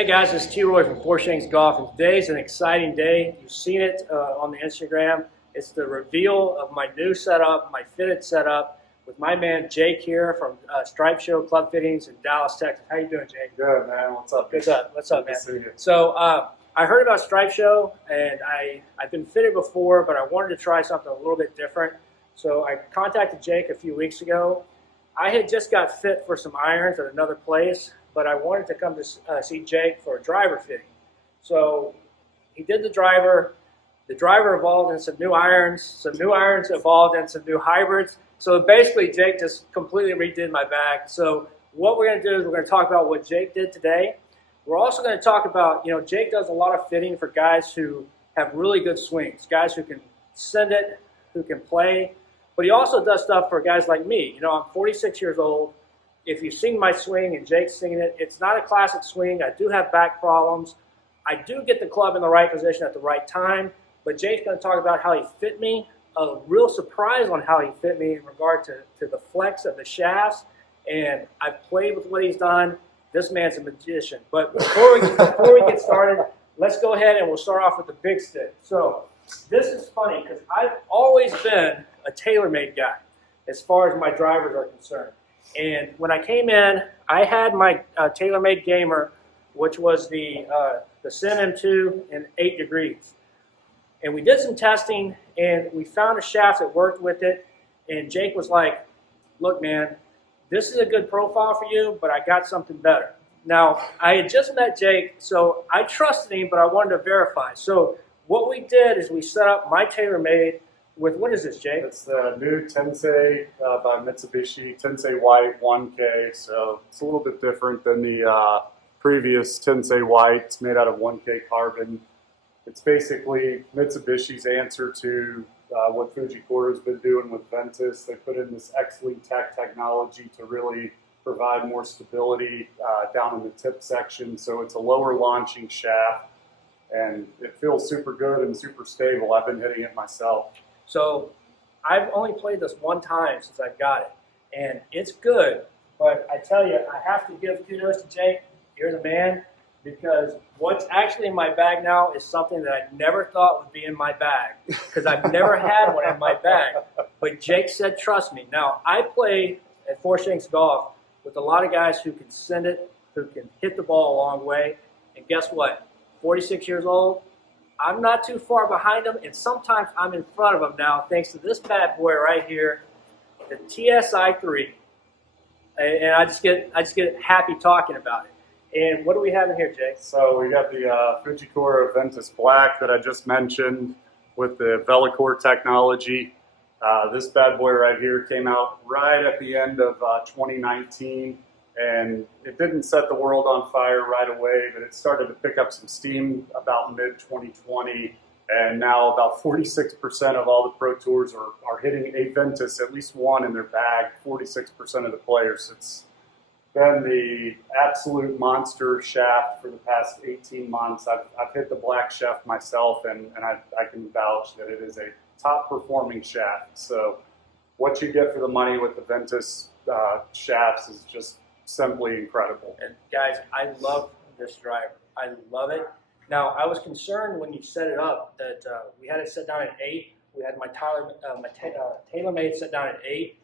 Hey guys, it's T-Roy from Four Shanks Golf, and today's an exciting day. You've seen it on the Instagram. It's the reveal of my new setup, my fitted setup, with my man Jake here from Stripe Show Club Fittings in Dallas, Texas. How you doing, Jake? Good, man. What's up? What's up? What's up, man? Good to see you. So I heard about Stripe Show, and I've been fitted before, but I wanted to try something a little bit different. So I contacted Jake a few weeks ago. I had just got fit for some irons at another place, but I wanted to come to see Jake for a driver fitting. So he did the driver. The driver evolved in some new irons evolved in some new hybrids. So basically, Jake just completely redid my bag. So what we're going to do is we're going to talk about what Jake did today. We're also going to talk about, Jake does a lot of fitting for guys who have really good swings, guys who can send it, who can play. But he also does stuff for guys like me. I'm 46 years old. If you've seen my swing and Jake's seen it, it's not a classic swing. I do have back problems. I do get the club in the right position at the right time, but Jake's going to talk about how he fit me, a real surprise on how he fit me in regard to the flex of the shafts, and I've played with what he's done. This man's a magician. But before we get started, let's go ahead and we'll start off with the big stick. So this is funny because I've always been a TaylorMade guy as far as my drivers are concerned. And when I came in, I had my TaylorMade Gamer, which was the Sim M2 in 8 degrees. And we did some testing, and we found a shaft that worked with it. And Jake was like, look, man, this is a good profile for you, but I got something better. Now, I had just met Jake, so I trusted him, but I wanted to verify. So what we did is we set up my TaylorMade with, what is this, Jake? It's the new Tensei by Mitsubishi, Tensei White 1K. So it's a little bit different than the previous Tensei White. It's made out of 1K carbon. It's basically Mitsubishi's answer to what Fujikura's been doing with Ventus. They put in this X-Link Tech technology to really provide more stability down in the tip section. So it's a lower launching shaft, and it feels super good and super stable. I've been hitting it myself. So I've only played this one time since I've got it, and it's good. But I tell you, I have to give kudos to Jake. You're the man, because what's actually in my bag now is something that I never thought would be in my bag, because I've never had one in my bag. But Jake said, trust me. Now, I play at Four Shanks Golf with a lot of guys who can send it, who can hit the ball a long way. And guess what? 46 years old. I'm not too far behind them, and sometimes I'm in front of them now, thanks to this bad boy right here, the TSI-3. And I just get happy talking about it. And what do we have in here, Jake? So we got the Fujikura Ventus Black that I just mentioned with the Velacore technology. This bad boy right here came out right at the end of 2019. And it didn't set the world on fire right away, but it started to pick up some steam about mid-2020. And now about 46% of all the Pro Tours are hitting a Ventus, at least one in their bag, 46% of the players. It's been the absolute monster shaft for the past 18 months. I've hit the black shaft myself, and I can vouch that it is a top-performing shaft. So what you get for the money with the Ventus shafts is just simply incredible. And guys, I love this driver. I love it. Now, I was concerned when you set it up that we had it set down at 8. We had my TaylorMade set down at 8.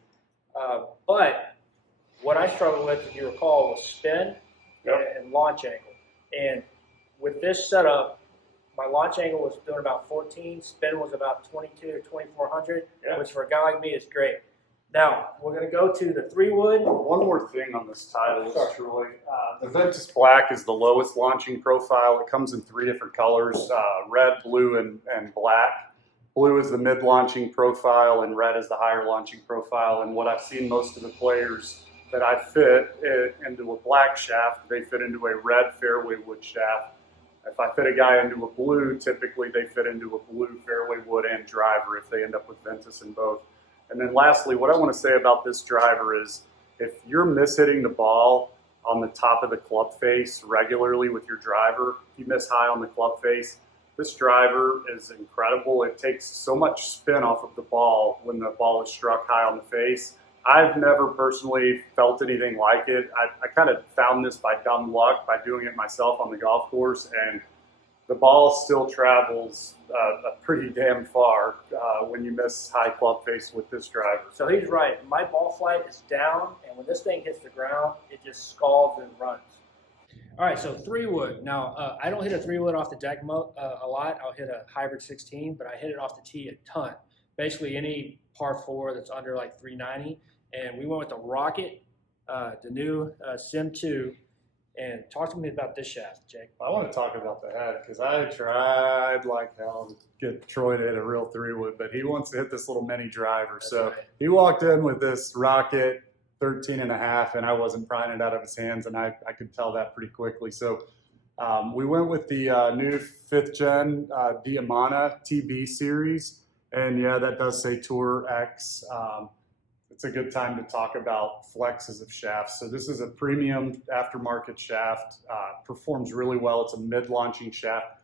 But what I struggled with, if you recall, was spin and launch angle. And with this setup, my launch angle was doing about 14. Spin was about 22 or 2400, which for a guy like me is great. Now, we're going to go to the 3-wood. One more thing on this title is truly, the Ventus Black is the lowest launching profile. It comes in 3 different colors, red, blue, and black. Blue is the mid-launching profile, and red is the higher launching profile. And what I've seen most of the players that I fit into a black shaft, they fit into a red fairway wood shaft. If I fit a guy into a blue, typically they fit into a blue fairway wood and driver if they end up with Ventus in both. And then lastly, what I want to say about this driver is if you're mishitting the ball on the top of the club face regularly with your driver, if you miss high on the club face, this driver is incredible. It takes so much spin off of the ball when the ball is struck high on the face. I've never personally felt anything like it. I kind of found this by dumb luck by doing it myself on the golf course, and the ball still travels pretty damn far when you miss high club face with this driver. So he's right. My ball flight is down, and when this thing hits the ground, it just scalds and runs. All right, so 3-wood. Now, I don't hit a 3-wood off the deck a lot. I'll hit a hybrid 16, but I hit it off the tee a ton. Basically, any par 4 that's under like 390. And we went with the Rocket, the new Sim 2. And talk to me about this shaft, Jake. I want to talk about the head because I tried like hell to get Troy to hit a real 3-wood, but he wants to hit this little mini driver. That's so right. He walked in with this Rocket 13.5, and I wasn't prying it out of his hands, and I could tell that pretty quickly. So we went with the new 5th gen Diamana TB series, and yeah, that does say Tour X. It's a good time to talk about flexes of shafts. So this is a premium aftermarket shaft, performs really well. It's a mid-launching shaft.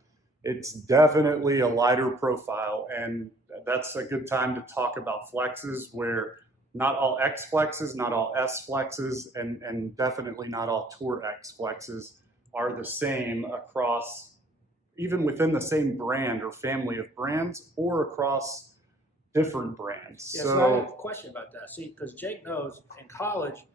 It's definitely a lighter profile, and that's a good time to talk about flexes where not all X flexes, not all S flexes, and definitely not all Tour X flexes are the same across, even within the same brand or family of brands, or across different brands. Yeah, so I have a question about that. See, because Jake knows in college,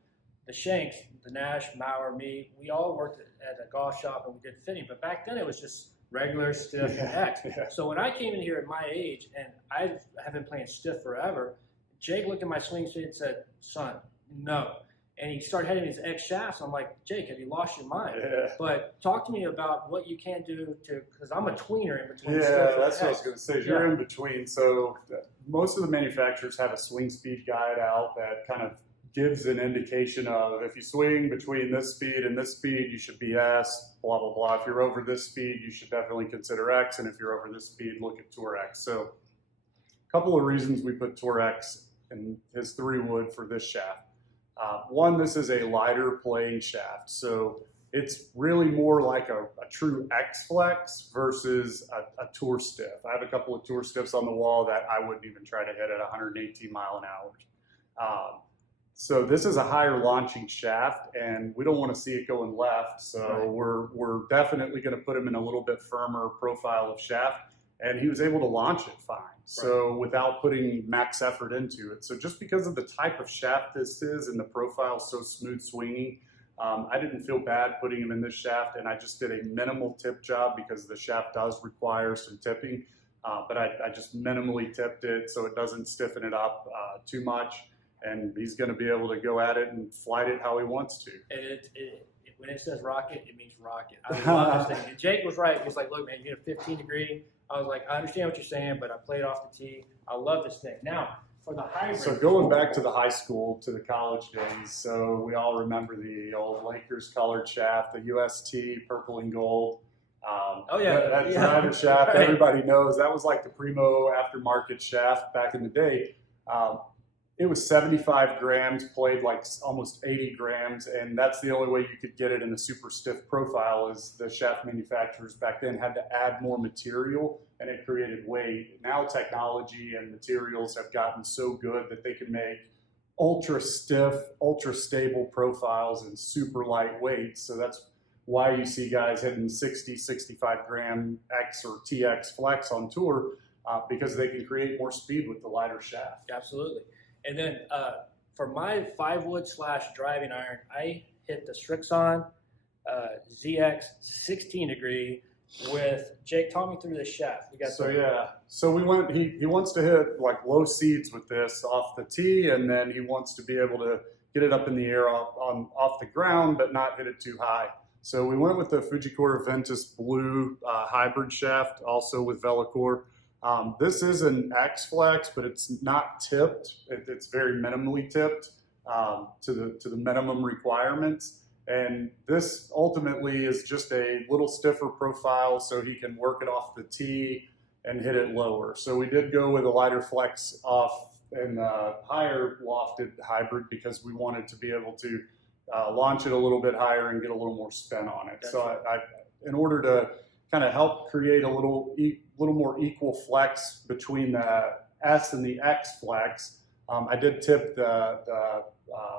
the Shanks, the Nash, Maurer, me, we all worked at a golf shop and we did fitting. But back then it was just regular, stiff, and X. Yeah. So when I came in here at my age, and I have been playing stiff forever, Jake looked at my swing speed and said, son, no. And he started hitting his X shafts. I'm like, Jake, have you lost your mind? Yeah. But talk to me about what you can do to, because I'm a tweener in between. Yeah, that's what I was going to say. You're Yeah. in between. So most of the manufacturers have a swing speed guide out that kind of gives an indication of if you swing between this speed and this speed, you should be S, blah, blah, blah. If you're over this speed, you should definitely consider X. And if you're over this speed, look at Tour X. So a couple of reasons we put Tour X in his 3-wood for this shaft. One, this is a lighter playing shaft, so it's really more like a true X flex versus a tour stiff. I have a couple of tour stiffs on the wall that I wouldn't even try to hit at 118 mile an hour. So this is a higher launching shaft, and we don't want to see it going left. So Right. we're definitely going to put him in a little bit firmer profile of shaft, and he was able to launch it fine. So without putting max effort into it. So just because of the type of shaft this is and the profile so smooth swinging, I didn't feel bad putting him in this shaft, and I just did a minimal tip job because the shaft does require some tipping, but I just minimally tipped it so it doesn't stiffen it up too much, and he's going to be able to go at it and flight it how he wants to. And when it says rocket, it means rocket. I love this thing. And Jake was right. He's like, look, man, you get a 15 degree. I was like, I understand what you're saying, but I played off the tee. I love this thing. Now, for the hybrid. So going back to the high school, to the college days, so we all remember the old Lakers colored shaft, the UST purple and gold. Oh, yeah. That Yeah. driver shaft, Right. everybody knows. That was like the primo aftermarket shaft back in the day. It was 75 grams, played like almost 80 grams, and that's the only way you could get it in a super stiff profile is the shaft manufacturers back then had to add more material, and it created weight. Now technology and materials have gotten so good that they can make ultra stiff, ultra stable profiles and super lightweight. So that's why you see guys hitting 60, 65 gram X or TX flex on tour because they can create more speed with the lighter shaft. Absolutely. And then for my 5-wood / driving iron, I hit the Strixon ZX 16 degree with Jake. Talk me through this shaft. We got So we went. He wants to hit like low seeds with this off the tee, and then he wants to be able to get it up in the air off the ground, but not hit it too high. So we went with the Fujikura Ventus Blue hybrid shaft, also with Velocore. This is an X flex, but it's not tipped. It's very minimally tipped to the minimum requirements. And this ultimately is just a little stiffer profile so he can work it off the tee and hit it lower. So we did go with a lighter flex off and higher lofted hybrid because we wanted to be able to launch it a little bit higher and get a little more spin on it. So I in order to kind of help create a little more equal flex between the S and the X flex, I did tip the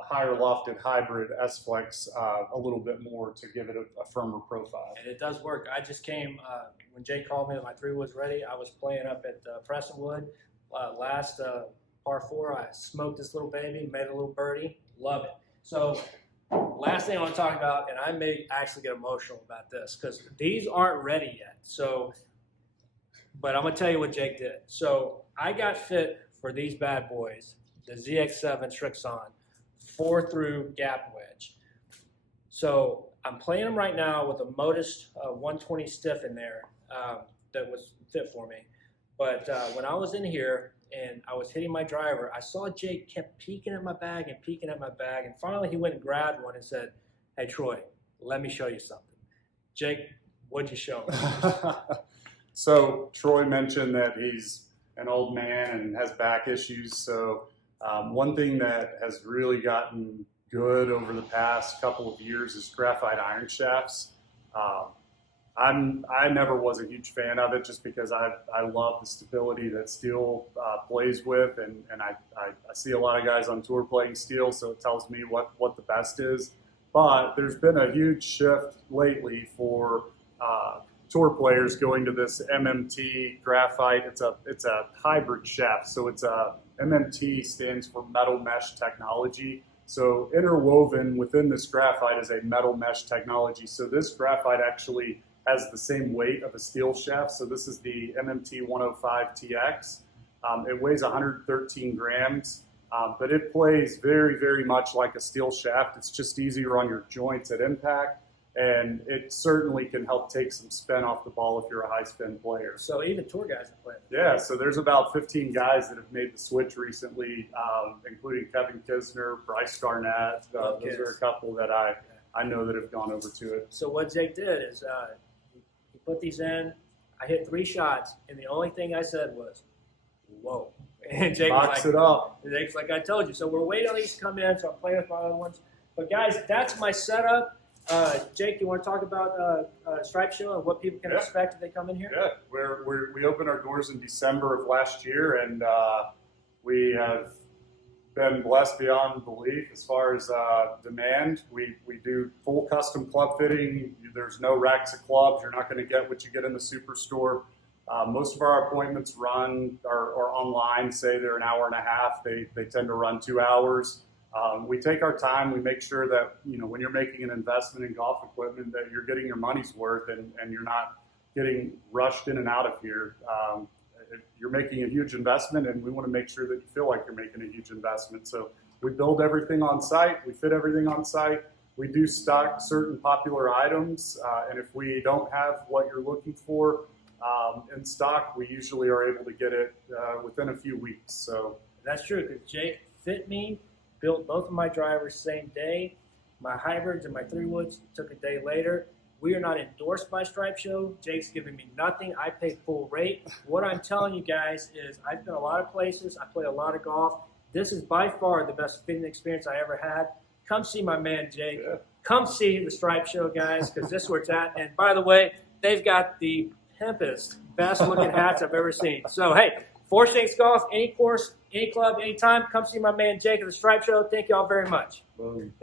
higher lofted hybrid S-Flex a little bit more to give it a firmer profile. And it does work. I just came, when Jake called me that my 3-wood's ready, I was playing up at Prestonwood last par 4. I smoked this little baby, made a little birdie, love it. So last thing I want to talk about, and I may actually get emotional about this because these aren't ready yet. So, but I'm going to tell you what Jake did. So I got fit for these bad boys, the ZX7 Strixon 4-through gap wedge. So I'm playing them right now with a Modus 120 stiff in there that was fit for me. But when I was in here and I was hitting my driver, I saw Jake kept peeking at my bag and peeking at my bag. And finally he went and grabbed one and said, "Hey, Troy, let me show you something." Jake, what'd you show me? So Troy mentioned that he's an old man and has back issues. So one thing that has really gotten good over the past couple of years is graphite iron shafts. I never was a huge fan of it just because I love the stability that steel plays with, and I see a lot of guys on tour playing steel, so it tells me what the best is. But there's been a huge shift lately for tour players going to this MMT graphite. It's a hybrid shaft, so it's a MMT stands for metal mesh technology. So interwoven within this graphite is a metal mesh technology. So this graphite actually has the same weight of a steel shaft. So this is the MMT 105 TX. It weighs 113 grams, but it plays very, very much like a steel shaft. It's just easier on your joints at impact, and it certainly can help take some spin off the ball if you're a high spin player. So even tour guys have played it. Yeah, so there's about 15 guys that have made the switch recently, including Kevin Kisner, Bryce Garnett. Those are a couple that I know that have gone over to it. So what Jake did is he put these in. I hit 3 shots, and the only thing I said was, "Whoa!" And Jake Box it up. Jake's like, "I told you." So we're waiting on these to come in. So I'm playing with my other ones. But guys, that's my setup. Jake, you want to talk about Stripe Show and what people can expect if they come in here? Yeah, we opened our doors in December of last year, and we have been blessed beyond belief as far as demand. We do full custom club fitting. There's no racks of clubs. You're not going to get what you get in the superstore. Most of our appointments are online. Say they're an hour and a half. They tend to run 2 hours. We take our time. We make sure that, when you're making an investment in golf equipment, that you're getting your money's worth and you're not getting rushed in and out of here. You're making a huge investment, and we want to make sure that you feel like you're making a huge investment. So we build everything on site. We fit everything on site. We do stock certain popular items, and if we don't have what you're looking for in stock, we usually are able to get it within a few weeks. So that's true, because Jake fit me. Built both of my drivers same day. My hybrids and my 3-woods took a day later. We are not endorsed by Stripe Show. Jake's giving me nothing. I pay full rate. What I'm telling you guys is I've been a lot of places. I play a lot of golf. This is by far the best fitting experience I ever had. Come see my man Jake. Yeah. Come see the Stripe Show, guys, because this is where it's at. And by the way, they've got the pimpest, best looking hats I've ever seen. So, hey, Four Stakes Golf, any course, any club, anytime, come see my man Jake at the Stripe Show. Thank you all very much. boom.